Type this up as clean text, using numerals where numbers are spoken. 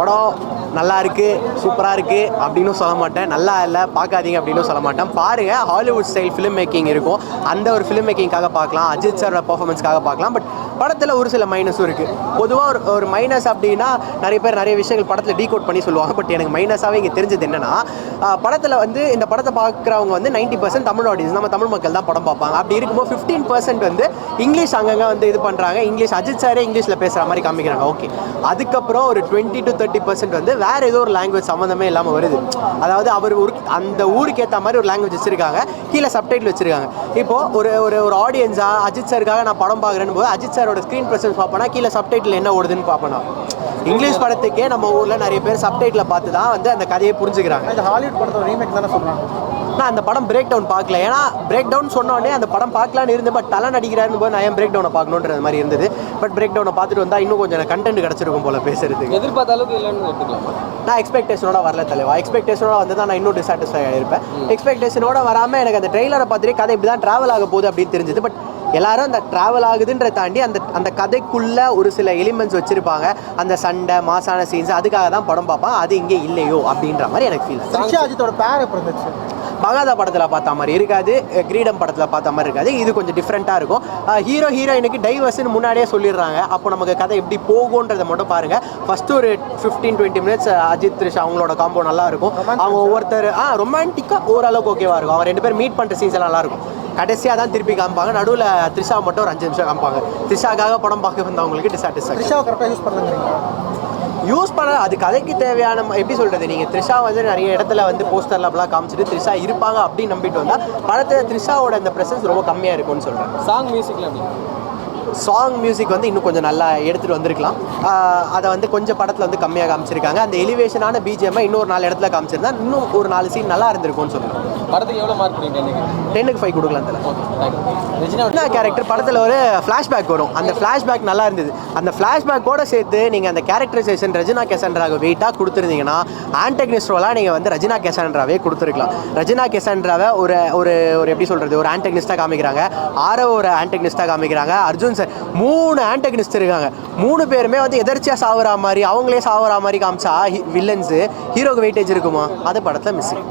படம் நல்லா இருக்குது, சூப்பராக இருக்குது அப்படின்னு சொல்ல மாட்டேன், நல்லா இல்லை பார்க்காதீங்க அப்படின்னு சொல்ல மாட்டேன். பாருங்கள், ஹாலிவுட் ஸ்டைல் ஃபிலிம் மேக்கிங் இருக்கும், அந்த ஒரு ஃபிலிம் மேக்கிங்காக பார்க்கலாம், அஜித் சாரோட பர்ஃபார்மன்ஸ்க்காக பார்க்கலாம். பட் படத்தில் ஒரு சில மைனஸும் இருக்குது. பொதுவாக ஒரு மைனஸ் அப்படின்னா நிறைய பேர் நிறைய விஷயங்கள் படத்தில் டீகோட் பண்ணி சொல்லுவாங்க. பட் எனக்கு மைனஸாகவே இங்கே தெரிஞ்சது என்னென்னா, படத்தில் வந்து இந்த படத்தை பார்க்குறவங்க வந்து 90% தமிழ் ஆடியன்ஸ், நம்ம தமிழ் மக்கள் தான் படம் பார்ப்பாங்க. அப்படி இருக்கும்போது 15% வந்து இங்கிலீஷ் அங்கங்கே வந்து இது பண்ணுறாங்க, இங்கிலீஷ் அஜித் சாரே இங்கிலீஷில் பேசுகிற மாதிரி காமிக்கிறாங்க. ஓகே, அதுக்கப்புறம் ஒரு 20 to 30% வந்து வேறு ஏதோ ஒரு லாங்குவேஜ் சம்மந்தமே இல்லாமல் வருது. அதாவது அவர் அந்த ஊருக்கு ஏற்ற மாதிரி ஒரு லாங்குவேஜ் வச்சுருக்காங்க, கீழே சப்டைட்டில் வச்சுருக்காங்க. இப்போது ஒரு ஆடியன்ஸாக அஜித் சாருக்காக நான் படம் பார்க்குறேன்னு போது அஜித் சாரோட ஸ்க்ரீன் ப்ரெசன்ஸ் பார்ப்பேன்னா கீழே சப்டைட்டில் என்ன ஓடுதுன்னு பார்ப்பேன். இங்கிலீஷ் படத்துக்கே நம்ம ஊரில் நிறைய பேர் சப்டைட்டில் பார்த்து தான் வந்து அந்த கதையை புரிஞ்சுக்கிறாங்க. இந்த ஹாலிவுட் படத்தோட ரீமேக் தானே சொல்கிறாங்க. நான் அந்த படம் பிரேக் டவுன் பார்க்கல, ஏன்னா பிரேக் டவுன் சொன்னோடனே அந்த படம் பார்க்கலான்னு இருந்து, பட் தலை நடிக்கிறாருன்னு போது நான் ஏன் பிரேக் டவுனை பார்க்கணுன்ற மாதிரி இருந்தது. பட் பிரேக் டவுனை பார்த்துட்டு வந்தால் இன்னும் கொஞ்சம் கண்டென்ட் கிடச்சிருக்கும் போல பேசுறதுக்கு. எதிர்பார்த்த அளவுக்கு இல்லைன்னு எடுத்துக்கலாம். நான் எக்ஸ்பெக்டேஷனோட வரல தலைவா, எக்ஸ்பெக்டேஷனோட வந்து தான் நான் இன்னும் டிசாட்டிஸ்ஃபை ஆகிருப்பேன். எக்ஸ்பெக்டேஷனோட வராமல் எனக்கு அந்த ட்ரெய்லரை பார்த்துட்டு கதை இப்படி தான் ட்ராவல் ஆக போகுது அப்படின்னு தெரிஞ்சது. பட் எல்லாரும் அந்த ட்ராவல் ஆகுதுன்ற தாண்டி அந்த கதைக்குள்ளே ஒரு சில எலிமெண்ட்ஸ் வச்சுருப்பாங்க, அந்த சண்டை மாசான சீன்ஸ், அதுக்காக தான் படம் பார்ப்பான். அது இங்கே இல்லையோ அப்படின்ற மாதிரி எனக்கு ஃபீல். த்ரிஷா அஜித்தோட பேர் எப்படி இருந்துச்சு? மகாதா படத்தில் பார்த்த மாதிரி இருக்காது, கிரீடம் படத்தில் பார்த்த மாதிரி இருக்காது. இது கொஞ்சம் டிஃப்ரெண்ட்டாக இருக்கும். ஹீரோயினுக்கு டைவர்ஸ்னு முன்னாடியே சொல்லிடுறாங்க. அப்போ நமக்கு கதை எப்படி போகுன்றதை மட்டும் பாருங்கள். ஃபஸ்ட்டு ஒரு 15-20 மினிட்ஸ் அஜித் த்ரிஷா அவங்களோட காம்போ நல்லா இருக்கும். அவங்க ஒவ்வொருத்தர் ரொமான்டிக்காக ஓரளவுக்கு ஓகேவாக இருக்கும். அவங்க 2 பேர் மீட் பண்ணுற சீன்ஸ் எல்லாம் நல்லாயிருக்கும். கடைசியாக தான் திருப்பி காமிப்பாங்க, நடுவில் த்ரிஷா மட்டும் ஒரு 5 நிமிஷம் காமிப்பாங்க. த்ரிஷாக்காக படம் பார்க்க வந்தவங்களுக்கு டிசாட்டிஸ்ஃபேக்ஷன். த்ரிஷாவை கரெக்டாக யூஸ் பண்ணுறீங்க. யூஸ் பண்ண அது கதைக்கு தேவையான எப்படி சொல்கிறது, நீங்கள் த்ரிஷா வந்து நிறைய இடத்துல வந்து போஸ்டரில் அப்படிலாம் காமிச்சிட்டு த்ரிஷா இருப்பாங்க அப்படின்னு நம்பிட்டு வந்தால் படத்தில் த்ரிஷாவோட அந்த ப்ரெசன்ஸ் ரொம்ப கம்மியாக இருக்கும்னு சொல்கிறேன். சாங் மியூசிக்கில் எப்படி? சாங் மியூசிக் வந்து இன்னும் கொஞ்சம் நல்லா எடுத்துகிட்டு வந்திருக்கலாம். அதை வந்து கொஞ்சம் படத்தில் வந்து கம்மியாக காமிச்சிருக்காங்க. அந்த எலிவேஷனான பிஜிஎம்மை இன்னொரு 4 இடத்துல காமிச்சிருந்தா இன்னும் ஒரு 4 சீன் நல்லா இருந்திருக்கும்னு சொல்லுவேன். படத்துக்கு எவ்வளோ மார்க் பண்ணிட்டேன்? 10க்கு 5 கொடுக்கலாம். ரஜினா கேரக்டர் படத்தில் ஒரு ஃப்ளாஷ்பேக் வரும், அந்த ஃப்ளாஷ்பேக் நல்லா இருந்தது. அந்த ஃப்ளாஷ்பேக்கோடு சேர்த்து நீங்கள் அந்த கேரக்டரைசேஷன் ரஜினா கெசாண்ட்ராவை வெயிட்டாக கொடுத்துருந்தீங்கன்னா ஆன்டகனிஸ்ட் ரோலாக நீங்கள் வந்து ரஜினா கெசாண்ட்ராவே கொடுத்துருக்கலாம். ரஜினா கெசாண்ட்ராவை ஒரு ஒரு எப்படி சொல்கிறது, ஒரு ஆன்டகனிஸ்ட்டாக காமிக்கிறாங்க, ஆரவ் ஒரு ஆன்டகனிஸ்ட்டாக காமிக்கிறாங்க, அர்ஜுன் சார் 3 ஆன்டகனிஸ்ட் இருக்காங்க. 3 பேருமே வந்து எதர்ச்சியாக சாவுற மாதிரி அவங்களே சாவுற மாதிரி காமிச்சா வில்லன்ஸு ஹீரோக்கு வெயிட்டேஜ் இருக்குமா? அது படத்தில் மிஸ்ஸிங்.